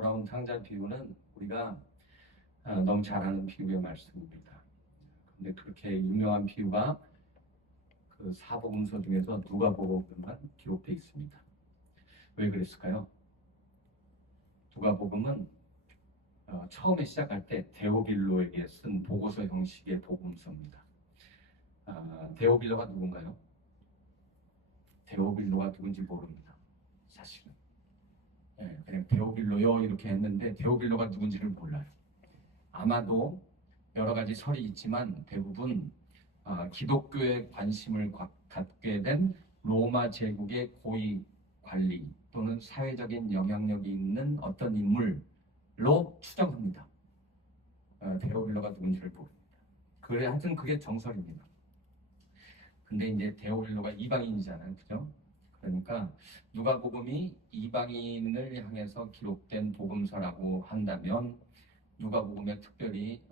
돌아온 탕자 비유는 우리가 너무 잘 아는 비유의 말씀입니다. 근데 그렇게 유명한 비유가 그 사복음서 중에서 누가복음만 기록되어 있습니다. 왜 그랬을까요? 누가복음은 처음에 시작할 때 데오빌로에게 쓴 보고서 형식의 복음서입니다. 데오빌로가 누군가요? 데오빌로가 누군지 모릅니다. 사실은. 그냥 데오빌로요 이렇게 했는데 데오빌로가 누군지를 몰라요. 아마도 여러 가지 설이 있지만 대부분 기독교에 관심을 갖게 된 로마 제국의 고위 관리 또는 사회적인 영향력이 있는 어떤 인물로 추정합니다. 데오빌로가 누군지를 모릅니다. 그래 하여튼 그게 정설입니다. 근데 이제 데오빌로가 이방인이잖아요, 그죠? 그러니까 누가복음이 이방인을 향해서 기록된 복음서라고 한다면 누가복음에 특별히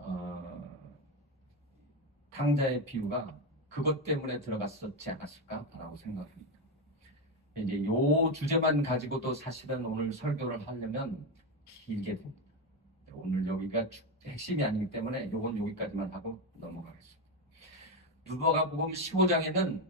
탕자의 비유가 그것 때문에 들어갔었지 않았을까라고 생각합니다. 이제 이 주제만 가지고도 사실은 오늘 설교를 하려면 길게 됩니다. 오늘 여기가 핵심이 아니기 때문에 이건 여기까지만 하고 넘어가겠습니다. 누가복음 15장에는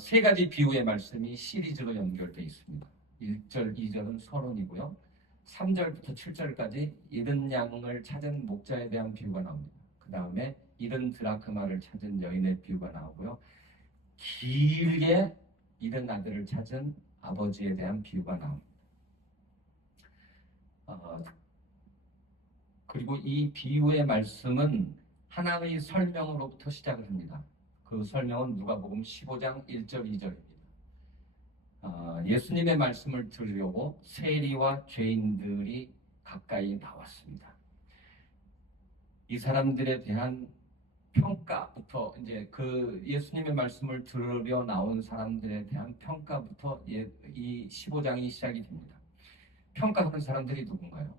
세 가지 비유의 말씀이 시리즈로 연결되어 있습니다. 1절, 2절은 서론이고요. 3절부터 7절까지 잃은 양을 찾은 목자에 대한 비유가 나옵니다. 그 다음에 잃은 드라크마를 찾은 여인의 비유가 나오고요. 길게 잃은 아들을 찾은 아버지에 대한 비유가 나옵니다. 그리고 이 비유의 말씀은 하나의 설명으로부터 시작을 합니다. 그 설명은 누가복음 15장 1절 2절입니다. 예수님의 말씀을 들으려고 세리와 죄인들이 가까이 나왔습니다. 이 사람들에 대한 평가부터 이제 그 예수님의 말씀을 들으려 나온 사람들에 대한 평가부터 이 15장이 시작이 됩니다. 평가하는 사람들이 누군가요?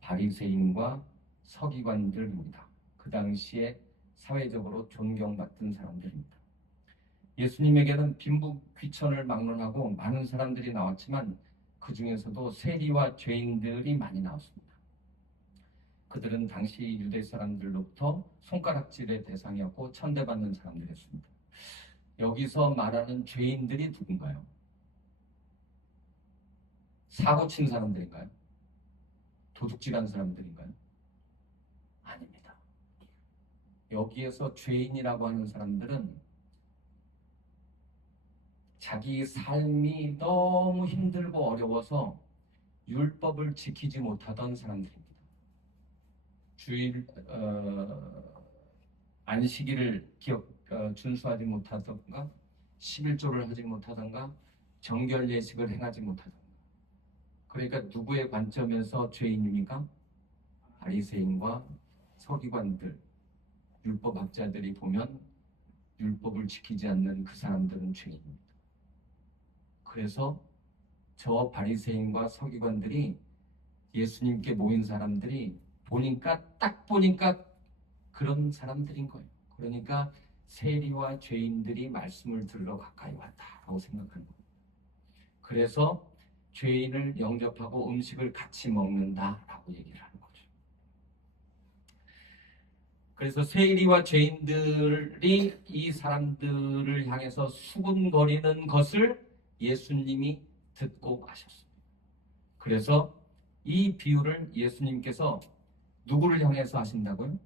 바리새인과 서기관들입니다. 그 당시에 사회적으로 존경받던 사람들입니다. 예수님에게는 빈부귀천을 막론하고 많은 사람들이 나왔지만 그 중에서도 세리와 죄인들이 많이 나왔습니다. 그들은 당시 유대 사람들로부터 손가락질의 대상이었고 천대받는 사람들이었습니다. 여기서 말하는 죄인들이 누군가요? 사고 친 사람들인가요? 도둑질한 사람들인가요? 아닙니다. 여기에서 죄인이라고 하는 사람들은 자기 삶이 너무 힘들고 어려워서 율법을 지키지 못하던 사람들입니다. 주일 안식일을 준수하지 못하던가 11조를 하지 못하던가 정결 예식을 행하지 못하던가. 그러니까 누구의 관점에서 죄인입니까? 바리새인과 서기관들, 율법학자들이 보면 율법을 지키지 않는 그 사람들은 죄인입니다. 그래서 저 바리새인과 서기관들이 예수님께 모인 사람들이 딱 보니까 그런 사람들인 거예요. 그러니까 세리와 죄인들이 말씀을 들으러 가까이 왔다라고 생각하는 겁니다. 그래서 죄인을 영접하고 음식을 같이 먹는다라고 얘기를 하는 거죠. 그래서 세리와 죄인들이 이 사람들을 향해서 수군거리는 것을 예수님이 듣고 가셨습니다. 그래서 이 비유를 예수님께서 누구를 향해서 하신다고요?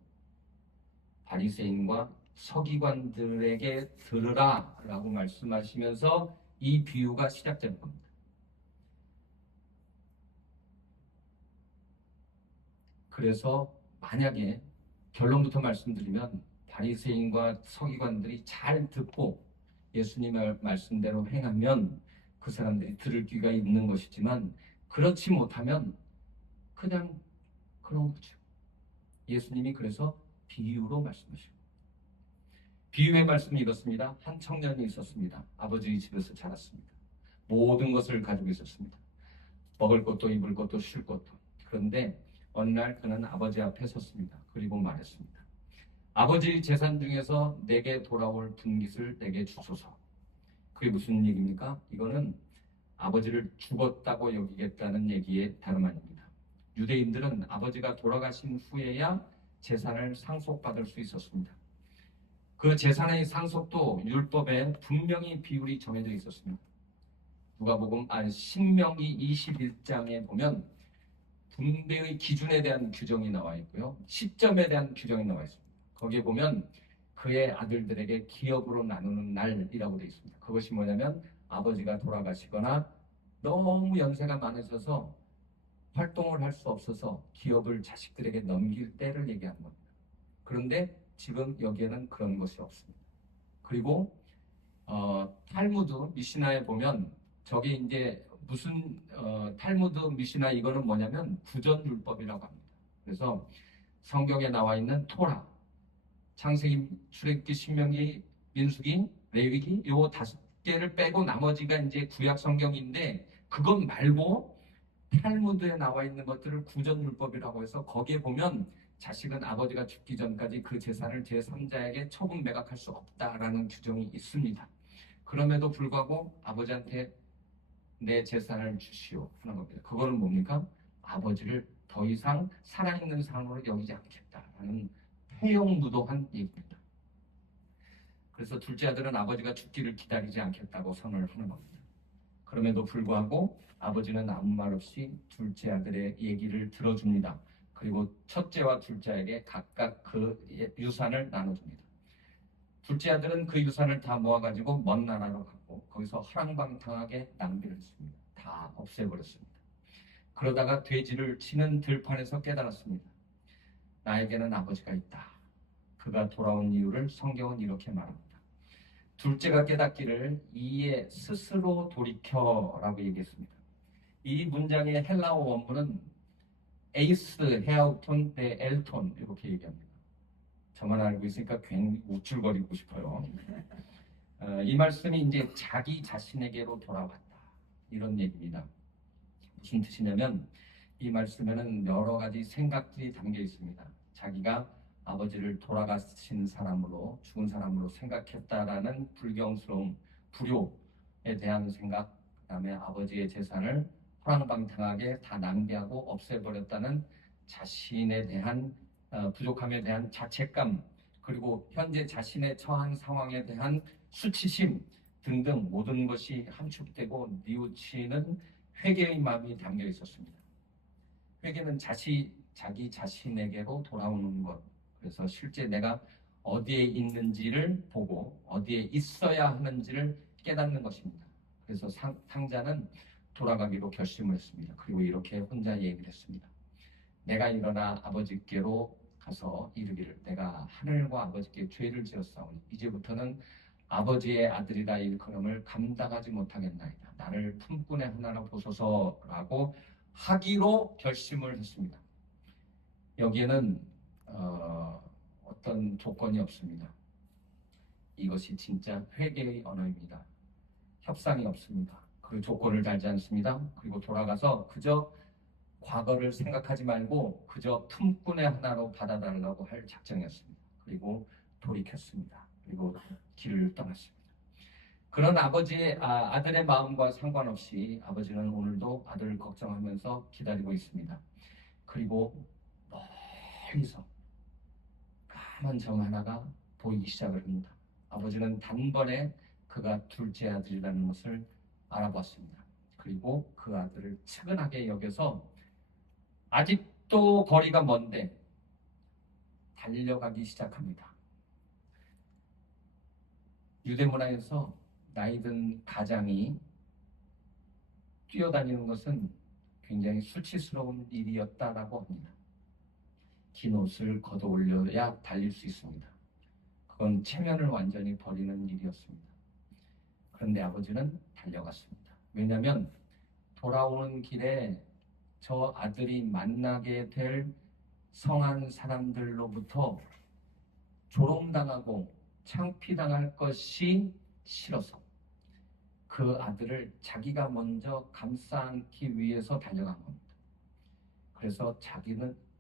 바리새인과 서기관들에게 들으라 라고 말씀하시면서 이 비유가 시작되는 겁니다. 그래서 만약에 결론부터 말씀드리면 바리새인과 서기관들이 잘 듣고 예수님의 말씀대로 행하면 그 사람들이 들을 귀가 있는 것이지만 그렇지 못하면 그냥 그런 거죠. 예수님이 그래서 비유로 말씀하시고 비유의 말씀이 이렇습니다. 한 청년이 있었습니다. 아버지 집에서 자랐습니다. 모든 것을 가지고 있었습니다. 먹을 것도 입을 것도 쉴 것도. 그런데 어느 날 그는 아버지 앞에 섰습니다. 그리고 말했습니다. 아버지 재산 중에서 내게 돌아올 분깃을 내게 주소서. 그게 무슨 얘기입니까? 이거는 아버지를 죽었다고 여기겠다는 얘기의 다름 아닙니다. 유대인들은 아버지가 돌아가신 후에야 재산을 상속받을 수 있었습니다. 그 재산의 상속도 율법에 분명히 비율이 정해져 있었습니다. 신명기 21장에 보면 분배의 기준에 대한 규정이 나와 있고요. 시점에 대한 규정이 나와 있습니다. 거기에 보면 그의 아들들에게 기업으로 나누는 날이라고 되어 있습니다. 그것이 뭐냐면 아버지가 돌아가시거나 너무 연세가 많으셔서 활동을 할 수 없어서 기업을 자식들에게 넘길 때를 얘기하는 겁니다. 그런데 지금 여기에는 그런 것이 없습니다. 그리고 탈무드 미시나에 보면 저게 이제 무슨 탈무드 미시나 이거는 뭐냐면 구전율법이라고 합니다. 그래서 성경에 나와 있는 토라, 창세기, 출애굽기, 신명기, 민수기, 레위기 요 5개를 빼고 나머지가 이제 구약 성경인데 그것 말고 탈무드에 나와 있는 것들을 구전율법이라고 해서 거기에 보면 자식은 아버지가 죽기 전까지 그 재산을 제3자에게 처분 매각할 수 없다라는 규정이 있습니다. 그럼에도 불구하고 아버지한테 내 재산을 주시오 하는 겁니다. 그거는 뭡니까? 아버지를 더 이상 살아있는 사람으로 여기지 않겠다라는 회용무도한 얘기입니다. 그래서 둘째 아들은 아버지가 죽기를 기다리지 않겠다고 선언을 하는 겁니다. 그럼에도 불구하고 아버지는 아무 말 없이 둘째 아들의 얘기를 들어줍니다. 그리고 첫째와 둘째에게 각각 그 유산을 나눠줍니다. 둘째 아들은 그 유산을 다 모아가지고 먼 나라로 갔고 거기서 허랑방탕하게 낭비를 했습니다. 다 없애버렸습니다. 그러다가 돼지를 치는 들판에서 깨달았습니다. 나에게는 아버지가 있다. 그가 돌아온 이유를 성경은 이렇게 말합니다. 둘째가 깨닫기를 이에 스스로 돌이켜라고 얘기했습니다. 이 문장의 헬라어 원문은 에이스 헤아우톤 데 엘톤 이렇게 얘기합니다. 저만 알고 있으니까 괜히 우쭐거리고 싶어요. 이 말씀이 이제 자기 자신에게로 돌아왔다 이런 얘기입니다. 무슨 뜻이냐면 이 말씀에는 여러 가지 생각들이 담겨 있습니다. 자기가 아버지를 돌아가신 사람으로 죽은 사람으로 생각했다라는 불경스러움, 불효에 대한 생각, 그 다음에 아버지의 재산을 호랑방탕하게 다 낭비하고 없애버렸다는 자신에 대한 부족함에 대한 자책감, 그리고 현재 자신의 처한 상황에 대한 수치심 등등 모든 것이 함축되고 뉘우치는 회개의 마음이 담겨 있었습니다. 회개는 자기 자신에게로 돌아오는 것. 그래서 실제 내가 어디에 있는지를 보고 어디에 있어야 하는지를 깨닫는 것입니다. 그래서 탕자는 돌아가기로 결심을 했습니다. 그리고 이렇게 혼자 얘기를 했습니다. 내가 일어나 아버지께로 가서 이르기를 내가 하늘과 아버지께 죄를 지었사오니 이제부터는 아버지의 아들이라 일컬음을 감당하지 못하겠나이다. 나를 품꾼의 하나로 보소서라고 하기로 결심을 했습니다. 여기에는 어떤 조건이 없습니다. 이것이 진짜 회개의 언어입니다. 협상이 없습니다. 그 조건을 달지 않습니다. 그리고 돌아가서 그저 과거를 생각하지 말고 그저 품꾼의 하나로 받아달라고 할 작정이었습니다. 그리고 돌이켰습니다. 그리고 길을 떠났습니다. 그런 아들의 마음과 상관없이 아버지는 오늘도 아들을 걱정하면서 기다리고 있습니다. 그리고 멀리서 까만 점 하나가 보이기 시작을 합니다. 아버지는 단번에 그가 둘째 아들이라는 것을 알아보았습니다. 그리고 그 아들을 측은하게 여겨서 아직도 거리가 먼데 달려가기 시작합니다. 유대 문화에서 나이든 가장이 뛰어다니는 것은 굉장히 수치스러운 일이었다라고 합니다. 긴 옷을 걷어 올려야 달릴 수 있습니다. 그건 체면을 완전히 버리는 일이었습니다. 그런데 아버지는 달려갔습니다. 왜냐하면 돌아오는 길에 저 아들이 만나게 될 성한 사람들로부터 조롱당하고 창피당할 것이 싫어서 그 아들을 자기가 먼저 감싸 안기 위해서 달려간 겁니다. 그래서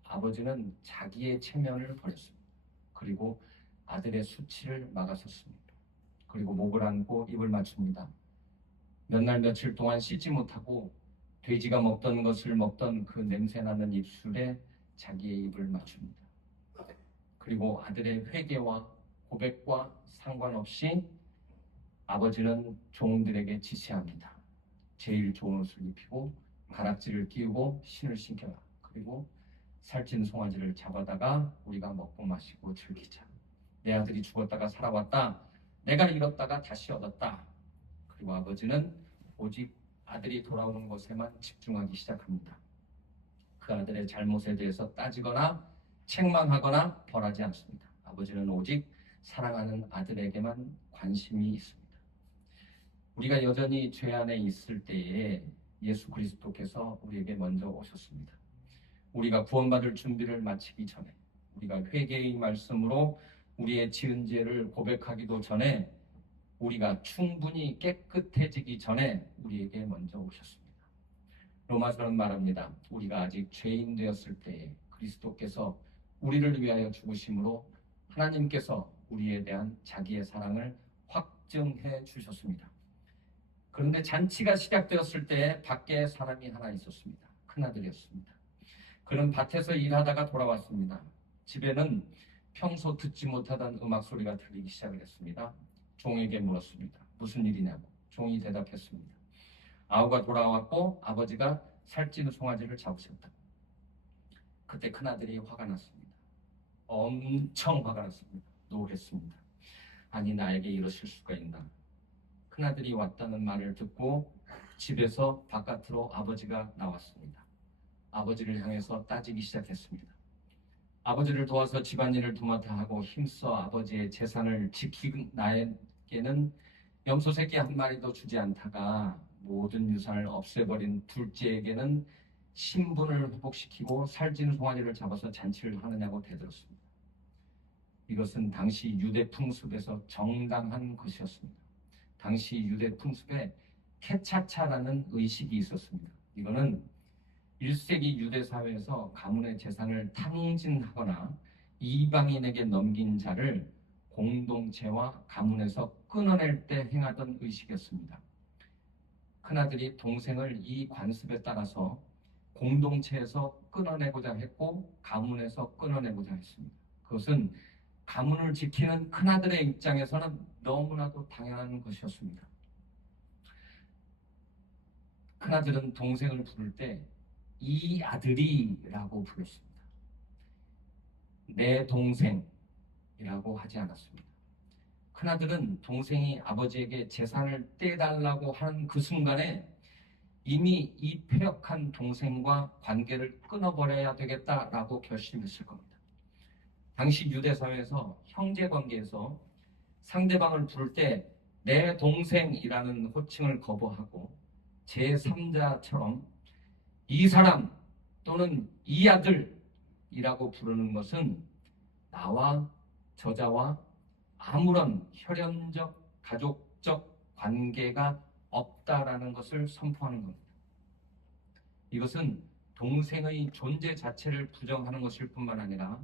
아버지는 자기의 체면을 버렸습니다. 그리고 아들의 수치를 막아섰습니다. 그리고 목을 안고 입을 맞춥니다. 몇 날 며칠 동안 씻지 못하고 돼지가 먹던 것을 먹던 그 냄새나는 입술에 자기의 입을 맞춥니다. 그리고 아들의 회개와 고백과 상관없이 아버지는 종들에게 지시합니다. 제일 좋은 옷을 입히고 가락지를 끼우고 신을 신겨라. 그리고 살찐 송아지를 잡아다가 우리가 먹고 마시고 즐기자. 내 아들이 죽었다가 살아왔다. 내가 잃었다가 다시 얻었다. 그리고 아버지는 오직 아들이 돌아오는 것에만 집중하기 시작합니다. 그 아들의 잘못에 대해서 따지거나 책망하거나 벌하지 않습니다. 아버지는 오직 사랑하는 아들에게만 관심이 있습니다. 우리가 여전히 죄 안에 있을 때에 예수 그리스도께서 우리에게 먼저 오셨습니다. 우리가 구원받을 준비를 마치기 전에, 우리가 회개의 말씀으로 우리의 지은 죄를 고백하기도 전에, 우리가 충분히 깨끗해지기 전에 우리에게 먼저 오셨습니다. 로마서는 말합니다. 우리가 아직 죄인 되었을 때에 그리스도께서 우리를 위하여 죽으심으로 하나님께서 우리에 대한 자기의 사랑을 확증해 주셨습니다. 그런데 잔치가 시작되었을 때 밖에 사람이 하나 있었습니다. 큰아들이었습니다. 그는 밭에서 일하다가 돌아왔습니다. 집에는 평소 듣지 못하던 음악 소리가 들리기 시작을 했습니다. 종에게 물었습니다. 무슨 일이냐고. 종이 대답했습니다. 아우가 돌아왔고 아버지가 살찐 송아지를 잡으셨다. 그때 큰아들이 화가 났습니다. 엄청 화가 났습니다. 노했습니다. 아니, 나에게 이러실 수가 있나. 큰아들이 왔다는 말을 듣고 집에서 바깥으로 아버지가 나왔습니다. 아버지를 향해서 따지기 시작했습니다. 아버지를 도와서 집안일을 도맡아 하고 힘써 아버지의 재산을 지킨 나에게는 염소 새끼 한 마리도 주지 않다가 모든 유산을 없애버린 둘째에게는 신분을 회복시키고 살찐 송아지를 잡아서 잔치를 하느냐고 대들었습니다. 이것은 당시 유대 풍습에서 정당한 것이었습니다. 당시 유대 풍습에 케차차라는 의식이 있었습니다. 이거는 1세기 유대 사회에서 가문의 재산을 탕진하거나 이방인에게 넘긴 자를 공동체와 가문에서 끊어낼 때 행하던 의식이었습니다. 큰아들이 동생을 이 관습에 따라서 공동체에서 끊어내고자 했고 가문에서 끊어내고자 했습니다. 그것은 가문을 지키는 큰아들의 입장에서는 너무나도 당연한 것이었습니다. 큰아들은 동생을 부를 때 이 아들이라고 불렀습니다. 내 동생이라고 하지 않았습니다. 큰아들은 동생이 아버지에게 재산을 떼달라고 하는 그 순간에 이미 이 패역한 동생과 관계를 끊어버려야 되겠다라고 결심했을 겁니다. 당시 유대사회에서 형제관계에서 상대방을 부를 때 내 동생이라는 호칭을 거부하고 제3자처럼 이 사람 또는 이 아들이라고 부르는 것은 나와 저자와 아무런 혈연적, 가족적 관계가 없다라는 것을 선포하는 겁니다. 이것은 동생의 존재 자체를 부정하는 것일 뿐만 아니라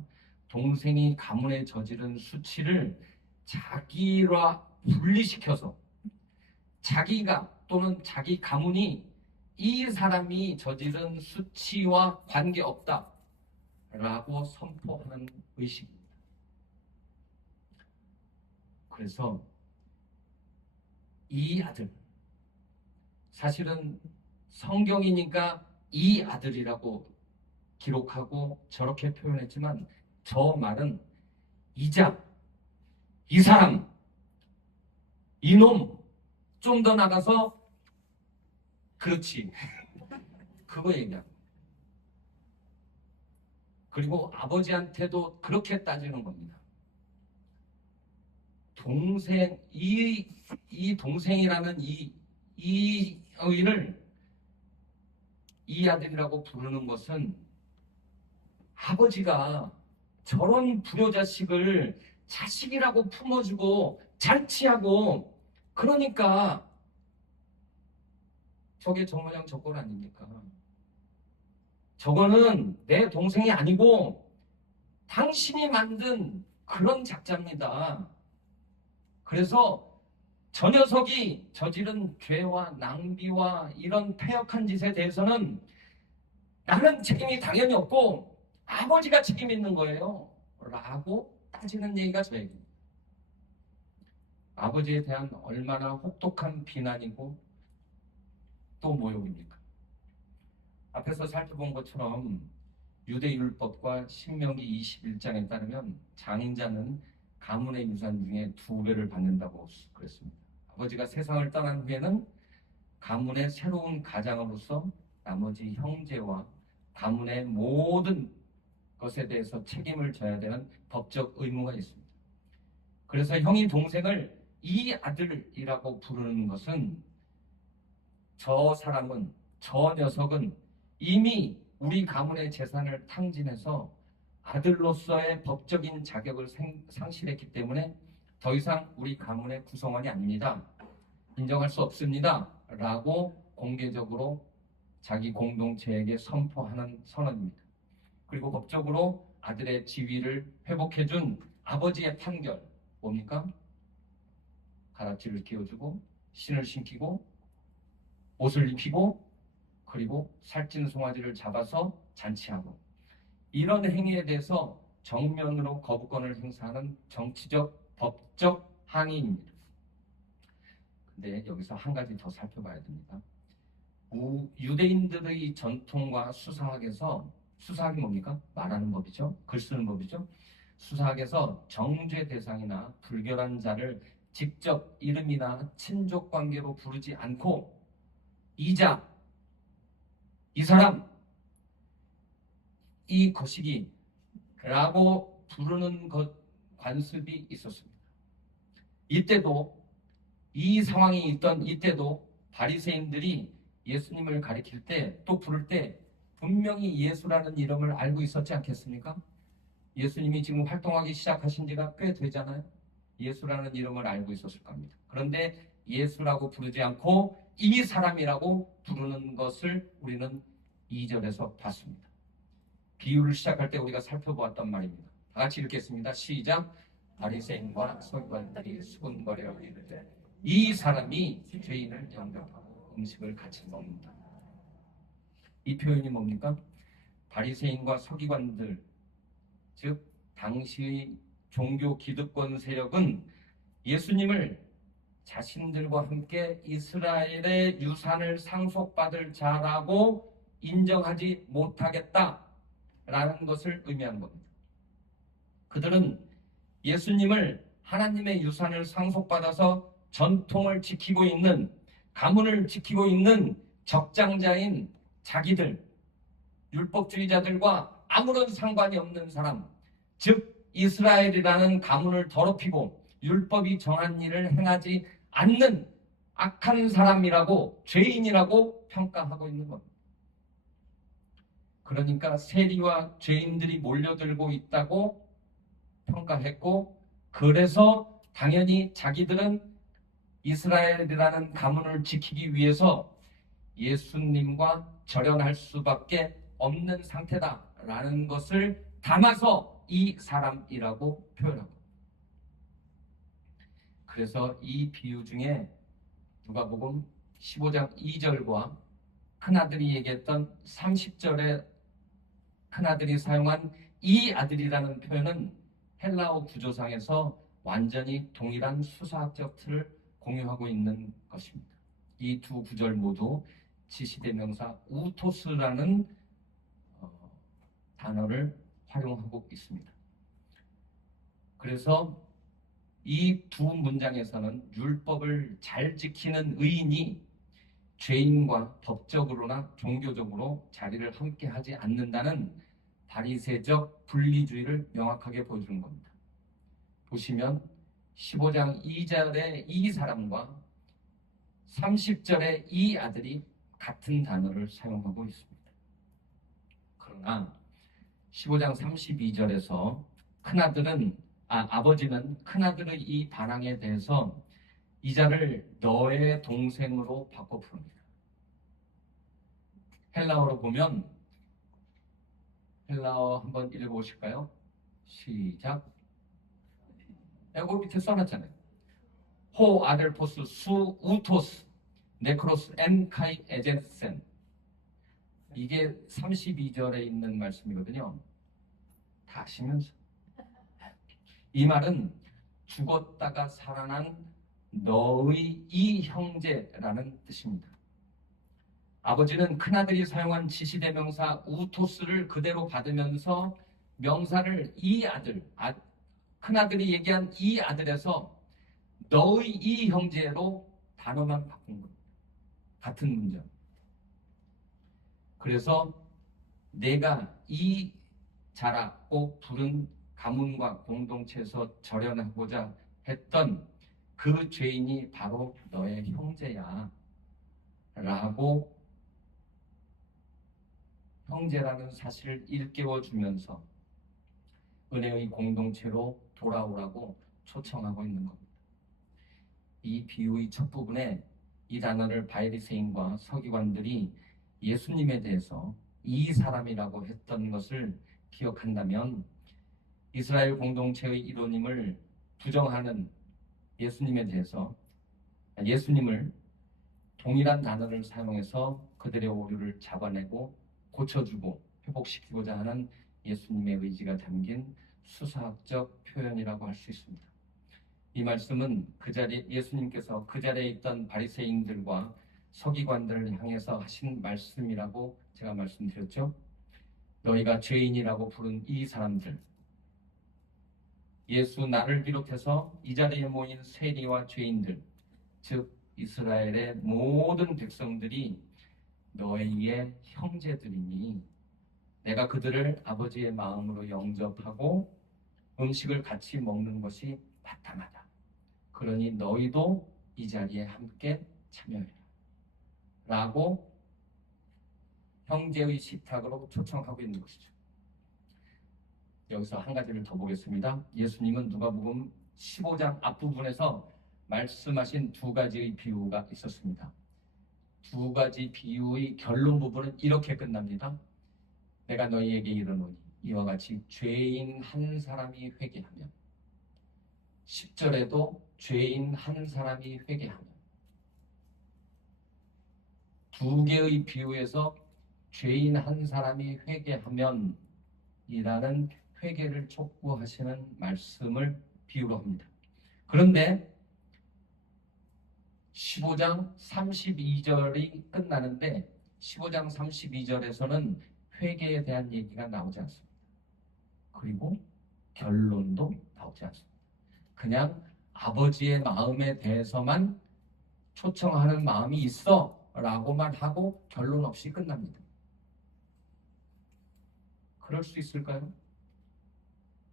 동생이 가문에 저지른 수치를 자기와 분리시켜서 자기가 또는 자기 가문이 이 사람이 저지른 수치와 관계없다라고 선포하는 의식입니다. 그래서 이 아들, 사실은 성경이니까 이 아들이라고 기록하고 저렇게 표현했지만 저 말은 이자, 이 사람, 이놈, 좀 더 나가서 그렇지, 그거 얘기하고, 그리고 아버지한테도 그렇게 따지는 겁니다. 동생, 이 동생이라는 이 의를 이 아들이라고 부르는 것은 아버지가 저런 불효자식을 자식이라고 품어주고 잔치하고 그러니까 저게 정모양 저꼴 아닙니까? 저거는 내 동생이 아니고 당신이 만든 그런 작자입니다. 그래서 저 녀석이 저지른 죄와 낭비와 이런 패역한 짓에 대해서는 나는 책임이 당연히 없고 아버지가 책임이 있는 거예요 라고 따지는 얘기가 저 얘기입니다. 아버지에 대한 얼마나 혹독한 비난이고 또 모욕입니까? 앞에서 살펴본 것처럼 유대율법과 신명기 21장에 따르면 장자는 가문의 유산 중에 2배를 받는다고 그랬습니다. 아버지가 세상을 떠난 후에는 가문의 새로운 가장으로서 나머지 형제와 가문의 모든 것에 대해서 책임을 져야 되는 법적 의무가 있습니다. 그래서 형이 동생을 이 아들이라고 부르는 것은 저 사람은, 저 녀석은 이미 우리 가문의 재산을 탕진해서 아들로서의 법적인 자격을 상실했기 때문에 더 이상 우리 가문의 구성원이 아닙니다. 인정할 수 없습니다. 라고 공개적으로 자기 공동체에게 선포하는 선언입니다. 그리고 법적으로 아들의 지위를 회복해준 아버지의 판결, 뭡니까? 가락지를 끼워주고 신을 신기고 옷을 입히고 그리고 살찐 송아지를 잡아서 잔치하고, 이런 행위에 대해서 정면으로 거부권을 행사하는 정치적, 법적 항의입니다. 근데 여기서 한 가지 더 살펴봐야 됩니다. 유대인들의 전통과 수사학에서, 수사학이 뭡니까? 말하는 법이죠. 글 쓰는 법이죠. 수사학에서 정죄 대상이나 불결한 자를 직접 이름이나 친족 관계로 부르지 않고 이자, 이 사람, 이 거시기 라고 부르는 것 관습이 있었습니다. 이때도, 이 상황이 있던 이때도 바리새인들이 예수님을 가리킬 때, 또 부를 때 분명히 예수라는 이름을 알고 있었지 않겠습니까? 예수님이 지금 활동하기 시작하신 지가 꽤 되잖아요. 예수라는 이름을 알고 있었을 겁니다. 그런데 예수라고 부르지 않고 이 사람이라고 부르는 것을 우리는 2절에서 봤습니다. 비유를 시작할 때 우리가 살펴보았단 말입니다. 다 같이 읽겠습니다. 시작. 바리새인과 서기관들이 수군거려 이르되 이 사람이 죄인을 영접하고 음식을 같이 먹는다. 이 표현이 뭡니까? 바리새인과 서기관들, 즉 당시 종교 기득권 세력은 예수님을 자신들과 함께 이스라엘의 유산을 상속받을 자라고 인정하지 못하겠다라는 것을 의미하는 겁니다. 그들은 예수님을 하나님의 유산을 상속받아서 전통을 지키고 있는, 가문을 지키고 있는 적장자인 자기들, 율법주의자들과 아무런 상관이 없는 사람, 즉 이스라엘이라는 가문을 더럽히고 율법이 정한 일을 행하지 않는 악한 사람이라고, 죄인이라고 평가하고 있는 겁니다. 그러니까 세리와 죄인들이 몰려들고 있다고 평가했고, 그래서 당연히 자기들은 이스라엘이라는 가문을 지키기 위해서 예수님과 절연할 수밖에 없는 상태다라는 것을 담아서 이 사람이라고 표현하고, 그래서 이 비유 중에 누가복음 15장 2절과 큰아들이 얘기했던 30절에 큰아들이 사용한 이 아들이라는 표현은 헬라어 구조상에서 완전히 동일한 수사학적 틀을 공유하고 있는 것입니다. 이 두 구절 모두 지시대명사 우토스라는 단어를 활용하고 있습니다. 그래서 이 두 문장에서는 율법을 잘 지키는 의인이 죄인과 법적으로나 종교적으로 자리를 함께 하지 않는다는 바리새적 분리주의를 명확하게 보여주는 겁니다. 보시면 15장 2절의 이 사람과 30절의 이 아들이 같은 단어를 사용하고 있습니다. 그러나 15장 32절에서 아버지는 큰아들의 이 반항에 대해서 이 자를 너의 동생으로 바꿔 부릅니다. 헬라어로 보면, 헬라어 한번 읽어보실까요? 시작. 여기 밑에 써놨잖아요. 호 아델포스 수 우토스 네크로스 엔 카이 에젠센. 이게 32절에 있는 말씀이거든요. 다 아시면서. 이 말은 죽었다가 살아난 너의 이 형제라는 뜻입니다. 아버지는 큰아들이 사용한 지시대명사 우토스를 그대로 받으면서 명사를 이 아들, 큰아들이 얘기한 이 아들에서 너의 이 형제로 단어만 바꾼 겁니다. 같은 문장. 그래서 내가 이 자라고 부른 가문과 공동체에서 절연하고자 했던 그 죄인이 바로 너의 형제야 라고 형제라는 사실을 일깨워주면서 은혜의 공동체로 돌아오라고 초청하고 있는 겁니다. 이 비유의 첫 부분에 이 단어를 바리새인과 서기관들이 예수님에 대해서 이 사람이라고 했던 것을 기억한다면 이스라엘 공동체의 이론임을 부정하는 예수님에 대해서 예수님을 동일한 단어를 사용해서 그들의 오류를 잡아내고 고쳐주고 회복시키고자 하는 예수님의 의지가 담긴 수사학적 표현이라고 할 수 있습니다. 이 말씀은 예수님께서 그 자리에 있던 바리새인들과 서기관들을 향해서 하신 말씀이라고 제가 말씀드렸죠. 너희가 죄인이라고 부른 이 사람들, 예수 나를 비롯해서 이 자리에 모인 세리와 죄인들, 즉 이스라엘의 모든 백성들이 너희의 형제들이니 내가 그들을 아버지의 마음으로 영접하고 음식을 같이 먹는 것이 마땅하다. 그러니 너희도 이 자리에 함께 참여해라 라고 형제의 식탁으로 초청하고 있는 것이죠. 여기서 한 가지를 더 보겠습니다. 예수님은 누가복음 15장 앞부분에서 말씀하신 두 가지의 비유가 있었습니다. 두 가지 비유의 결론 부분은 이렇게 끝납니다. 내가 너희에게 이르노니 이와 같이 죄인 한 사람이 회개하면, 10절에도 죄인 한 사람이 회개하면, 두 개의 비유에서 죄인 한 사람이 회개하면 이라는 회개를 촉구하시는 말씀을 비유로 합니다. 그런데 15장 32절이 끝나는데 15장 32절에서는 회개에 대한 얘기가 나오지 않습니다. 그리고 결론도 나오지 않습니다. 그냥 아버지의 마음에 대해서만 초청하는 마음이 있어 라고만 하고 결론 없이 끝납니다. 그럴 수 있을까요?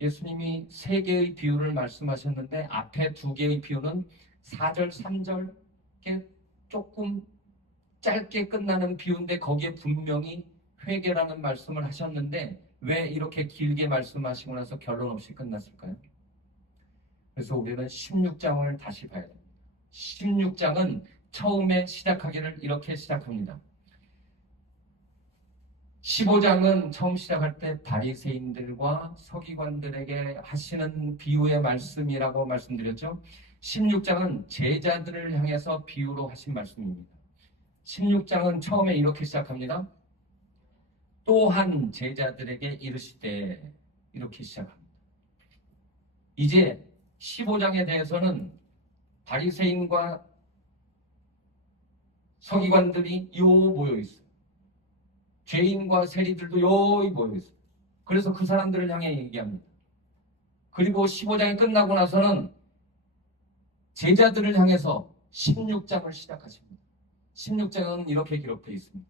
예수님이 세 개의 비유를 말씀하셨는데 앞에 두 개의 비유는 4절, 3절 조금 짧게 끝나는 비유인데 거기에 분명히 회개라는 말씀을 하셨는데 왜 이렇게 길게 말씀하시고 나서 결론 없이 끝났을까요? 그래서 우리는 16장을 다시 봐야 됩니다. 16장은 처음에 시작하기를 이렇게 시작합니다. 15장은 처음 시작할 때 바리새인들과 서기관들에게 하시는 비유의 말씀이라고 말씀드렸죠. 16장은 제자들을 향해서 비유로 하신 말씀입니다. 16장은 처음에 이렇게 시작합니다. 또한 제자들에게 이르시되, 이렇게 시작합니다. 이제 15장에 대해서는 바리새인과 서기관들이 요 모여 있어요. 죄인과 세리들도 여기 모여 있어요. 그래서 그 사람들을 향해 얘기합니다. 그리고 15장이 끝나고 나서는 제자들을 향해서 16장을 시작하십니다. 16장은 이렇게 기록되어 있습니다.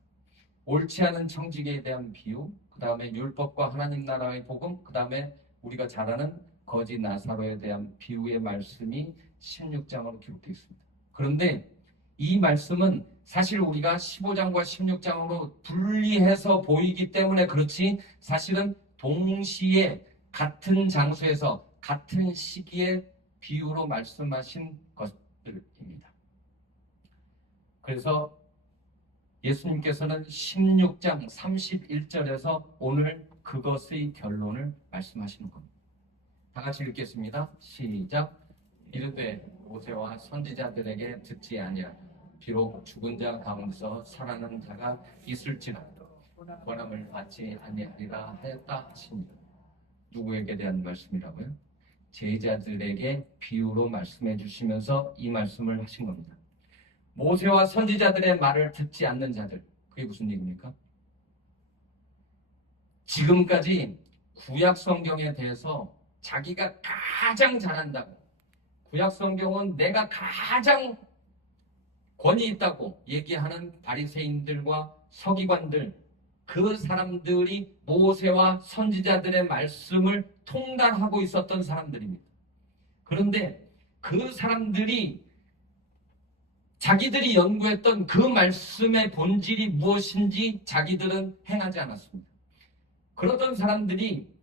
옳지 않은 청지기에 대한 비유, 그 다음에 율법과 하나님 나라의 복음, 그 다음에 우리가 잘 아는 거지 나사로에 대한 비유의 말씀이 16장으로 기록되어 있습니다. 그런데 이 말씀은 사실 우리가 15장과 16장으로 분리해서 보이기 때문에 그렇지, 사실은 동시에 같은 장소에서 같은 시기에 비유로 말씀하신 것들입니다. 그래서 예수님께서는 16장 31절에서 오늘 그것의 결론을 말씀하시는 겁니다. 다 같이 읽겠습니다. 시작. 이르되 모세와 선지자들에게 듣지 아니하라. 비록 죽은 자 가운데서 살아난 자가 있을지라도 권함을 받지 아니하리라 하였다 하십니다. 누구에게 대한 말씀이라고요? 제자들에게 비유로 말씀해 주시면서 이 말씀을 하신 겁니다. 모세와 선지자들의 말을 듣지 않는 자들, 그게 무슨 얘기입니까? 지금까지 구약 성경에 대해서 자기가 가장 잘한다고, 구약 성경은 내가 가장 권위 있다고 얘기하는 바리새인들과 서기관들, 그 사람들이 모세와 선지자들의 말씀을 통달하고 있었던 사람들입니다. 그런데 그 사람들이 자기들이 연구했던 그 말씀의 본질이 무엇인지 자기들은 행하지 않았습니다. 그러던 사람들이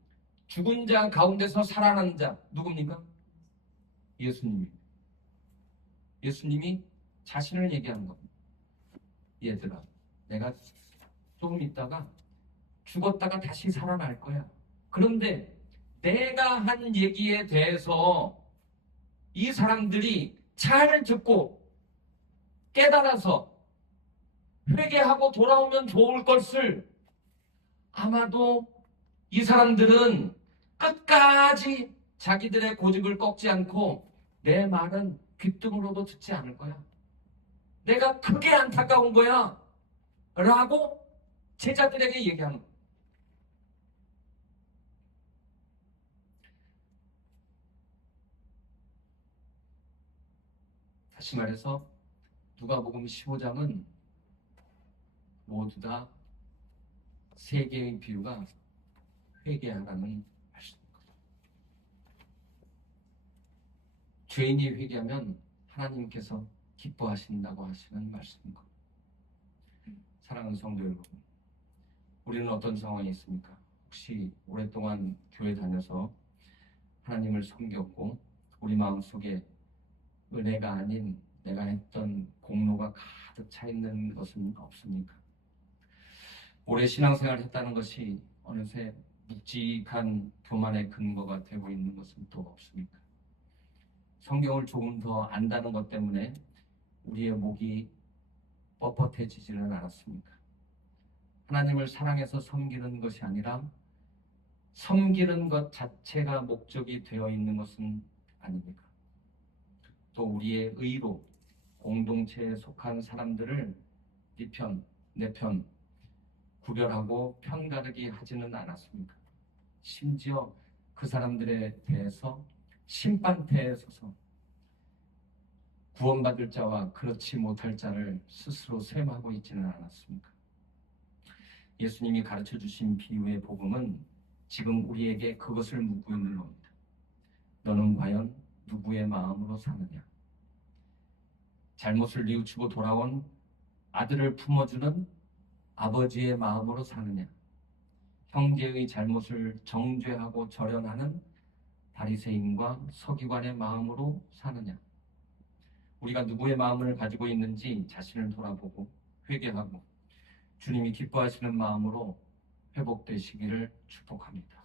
죽은 자 가운데서 살아난 자, 누굽니까? 예수님입니다. 예수님이 자신을 얘기하는 겁니다. 얘들아, 내가 조금 있다가 죽었다가 다시 살아날 거야. 그런데 내가 한 얘기에 대해서 이 사람들이 잘 듣고 깨달아서 회개하고 돌아오면 좋을 것을, 아마도 이 사람들은 끝까지 자기들의 고집을 꺾지 않고 내 말은 귀등으로도 듣지 않을 거야. 내가 그게 안타까운 거야 라고 제자들에게 얘기하는 거야. 다시 말해서 누가복음 15장은 모두 다 세 개의 비유가 회개하라는 말씀입니다. 죄인이 회개하면 하나님께서 기뻐하신다고 하시는 말씀입니다. 사랑하는 성도 여러분, 우리는 어떤 상황이 있습니까? 혹시 오랫동안 교회 다녀서 하나님을 섬겼고 우리 마음속에 은혜가 아닌 내가 했던 공로가 가득 차 있는 것은 없습니까? 오래 신앙생활을 했다는 것이 어느새 묵직한 교만의 근거가 되고 있는 것은 또 없습니까? 성경을 조금 더 안다는 것 때문에 우리의 목이 뻣뻣해지지는 않았습니까? 하나님을 사랑해서 섬기는 것이 아니라 섬기는 것 자체가 목적이 되어 있는 것은 아닙니까? 또 우리의 의로 공동체에 속한 사람들을 네 편, 내 편 구별하고 편가르기 하지는 않았습니까? 심지어 그 사람들에 대해서 심판대에 서서 구원받을 자와 그렇지 못할 자를 스스로 셈하고 있지는 않았습니까? 예수님이 가르쳐 주신 비유의 복음은 지금 우리에게 그것을 묻고 있는 겁니다. 너는 과연 누구의 마음으로 사느냐? 잘못을 뉘우치고 돌아온 아들을 품어주는 아버지의 마음으로 사느냐? 형제의 잘못을 정죄하고 절연하는 바리새인과 서기관의 마음으로 사느냐? 우리가 누구의 마음을 가지고 있는지 자신을 돌아보고 회개하고 주님이 기뻐하시는 마음으로 회복되시기를 축복합니다.